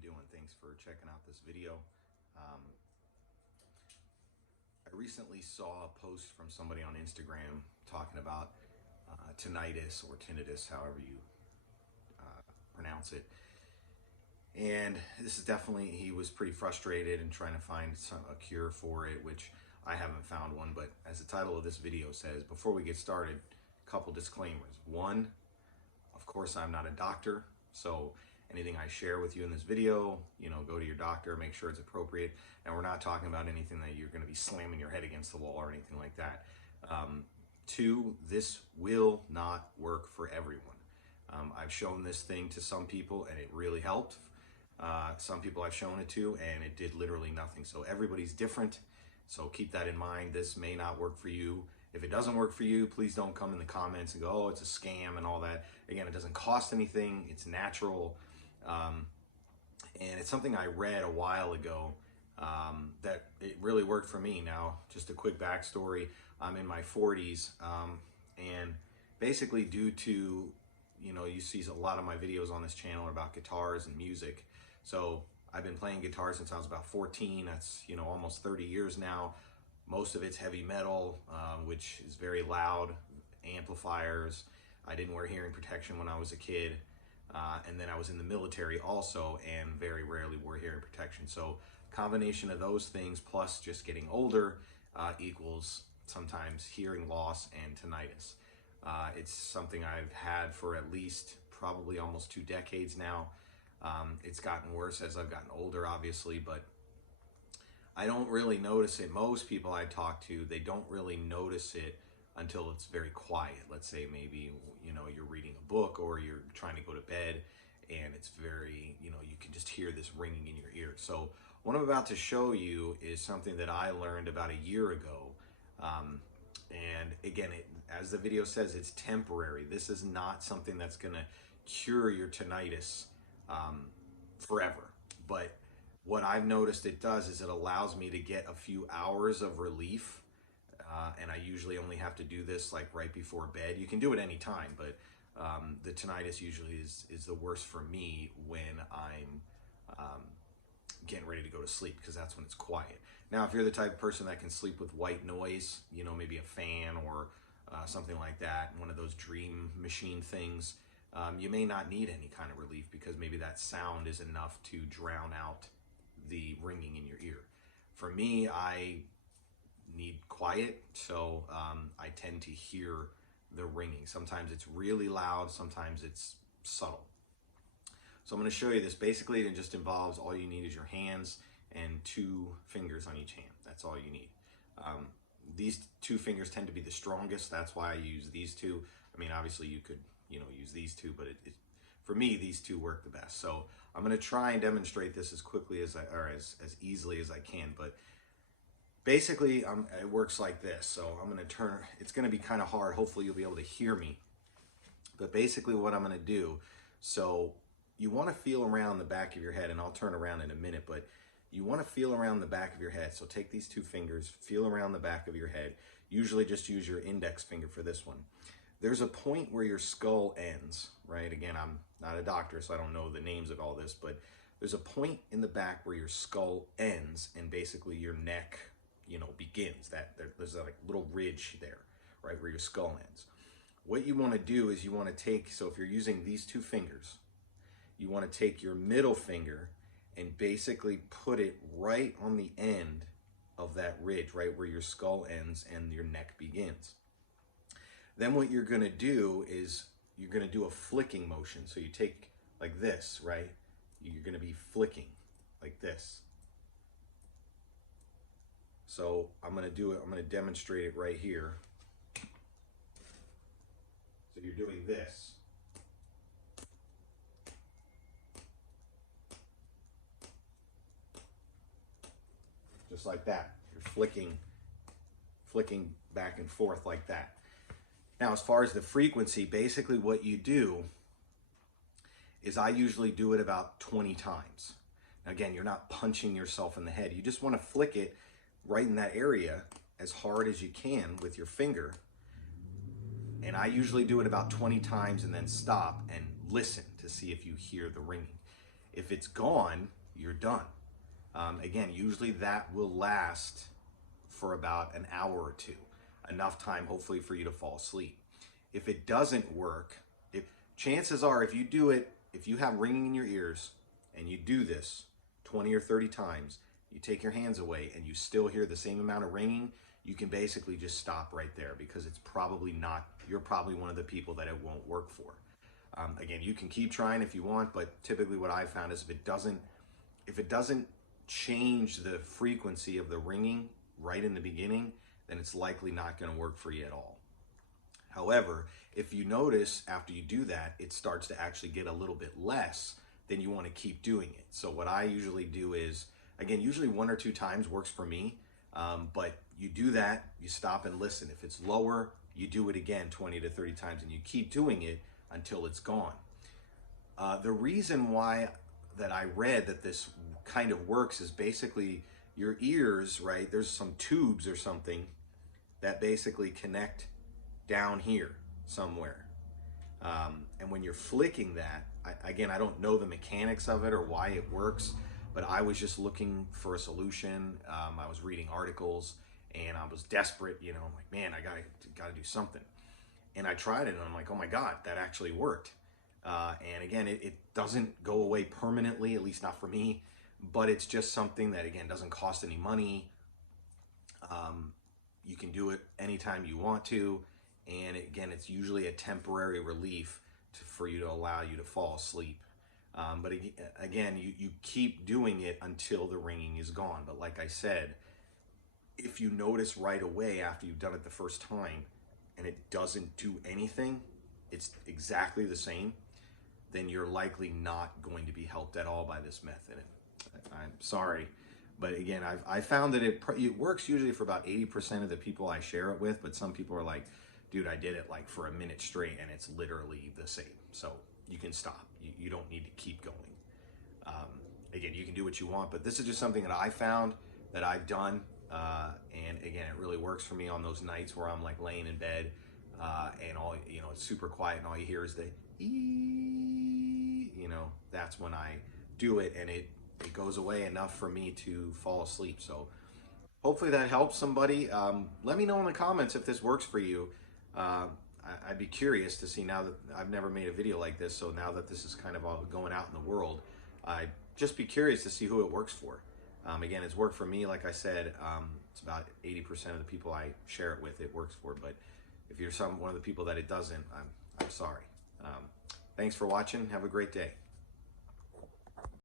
doing? Thanks for checking out this video. I recently saw a post from somebody on Instagram talking about tinnitus or tinnitus, however you pronounce it. And this is definitely, he was pretty frustrated and trying to find a cure for it, which I haven't found one. But as the title of this video says, before we get started, a couple disclaimers. One, of course, I'm not a doctor, so anything I share with you in this video, go to your doctor, make sure it's appropriate. And we're not talking about anything that you're going to be slamming your head against the wall or anything like that. Two, this will not work for everyone. I've shown this thing to some people and it really helped. Some people I've shown it to and it did literally nothing. So everybody's different. So keep that in mind. This may not work for you. If it doesn't work for you, please don't come in the comments and go, oh, it's a scam and all that. Again, it doesn't cost anything. It's natural. And it's something I read a while ago that it really worked for me. Now, just a quick backstory. I'm in my 40s and basically due to, you see a lot of my videos on this channel are about guitars and music. So I've been playing guitar since I was about 14. That's, almost 30 years now. Most of it's heavy metal, which is very loud, amplifiers. I didn't wear hearing protection when I was a kid. And then I was in the military also and very rarely wore hearing protection. So combination of those things plus just getting older equals sometimes hearing loss and tinnitus. It's something I've had for at least probably almost 2 decades now. It's gotten worse as I've gotten older, obviously, but I don't really notice it. Most people I talk to, they don't really notice it until it's very quiet. Let's say maybe, you're reading a book or you're trying to go to bed and it's very, you can just hear this ringing in your ear. So what I'm about to show you is something that I learned about a year ago. And again, as the video says, it's temporary. This is not something that's gonna cure your tinnitus forever. But what I've noticed it does is it allows me to get a few hours of relief. And I usually only have to do this like right before bed. You can do it anytime, but the tinnitus usually is the worst for me when I'm getting ready to go to sleep, because that's when it's quiet. Now, if you're the type of person that can sleep with white noise, maybe a fan or something like that, one of those dream machine things, you may not need any kind of relief because maybe that sound is enough to drown out the ringing in your ear. For me, I need quiet, so I tend to hear the ringing. Sometimes it's really loud, sometimes it's subtle. So I'm going to show you this. Basically, it just involves, all you need is your hands and 2 fingers on each hand. That's all you need. These 2 fingers tend to be the strongest. That's why I use these 2. I mean, obviously you could, use these 2, but for me, these 2 work the best. So I'm going to try and demonstrate this as quickly as as easily as I can. But basically, it works like this. So I'm going to turn. It's going to be kind of hard. Hopefully, you'll be able to hear me. But basically, what I'm going to do. So you want to feel around the back of your head, and I'll turn around in a minute. But you want to feel around the back of your head. So take these 2 fingers, feel around the back of your head. Usually, just use your index finger for this one. There's a point where your skull ends, right? Again, I'm not a doctor, so I don't know the names of all this, but there's a point in the back where your skull ends and basically your neck, begins. There's a little ridge there, right, where your skull ends. What you want to do is you want to take, so if you're using these 2 fingers, you want to take your middle finger and basically put it right on the end of that ridge, right where your skull ends and your neck begins. Then what you're going to do is you're going to do a flicking motion. So you take like this, right? You're going to be flicking like this. So I'm going to do it. I'm going to demonstrate it right here. So you're doing this. Just like that. You're flicking back and forth like that. Now, as far as the frequency, basically what you do is I usually do it about 20 times. Now, again, you're not punching yourself in the head. You just want to flick it right in that area as hard as you can with your finger. And I usually do it about 20 times and then stop and listen to see if you hear the ringing. If it's gone, you're done. Again, usually that will last for about an hour or two, enough time hopefully for you to fall asleep. If it doesn't work, chances are if you do it, if you have ringing in your ears and you do this 20 or 30 times, you take your hands away and you still hear the same amount of ringing, you can basically just stop right there, because it's probably not, you're probably one of the people that it won't work for. Again, you can keep trying if you want, but typically what I've found is if it doesn't change the frequency of the ringing right in the beginning, then it's likely not going to work for you at all. However, if you notice after you do that, it starts to actually get a little bit less, then you want to keep doing it. So what I usually do is, again, usually 1 or 2 times works for me, but you do that, you stop and listen. If it's lower, you do it again 20 to 30 times, and you keep doing it until it's gone. The reason why that I read that this kind of works is basically your ears, right? There's some tubes or something that basically connect down here somewhere. And when you're flicking that, again, I don't know the mechanics of it or why it works, but I was just looking for a solution. I was reading articles and I was desperate, you know, I'm like, man, I gotta do something. And I tried it and I'm like, oh my God, that actually worked. And again, it doesn't go away permanently, at least not for me, but it's just something that, again, doesn't cost any money. You can do it anytime you want to. And again, it's usually a temporary relief for you to allow you to fall asleep. But again, you keep doing it until the ringing is gone. But like I said, if you notice right away after you've done it the first time and it doesn't do anything, it's exactly the same, then you're likely not going to be helped at all by this method. I'm sorry, but again, I found that it works usually for about 80% of the people I share it with, but some people are like, dude, I did it like for a minute straight and it's literally the same. So you can stop. You don't need to keep going. Again, you can do what you want, but this is just something that I found that I've done. And again, it really works for me on those nights where I'm like laying in bed and all, you know, it's super quiet and all you hear is the you know, that's when I do it, and it goes away enough for me to fall asleep. So hopefully that helps somebody. Let me know in the comments if this works for you. I'd be curious to see, now that I've never made a video like this, so now that this is kind of all going out in the world, I'd just be curious to see who it works for. Again, it's worked for me. Like I said, it's about 80% of the people I share it with, it works for. But if you're one of the people that it doesn't, I'm sorry. Thanks for watching. Have a great day.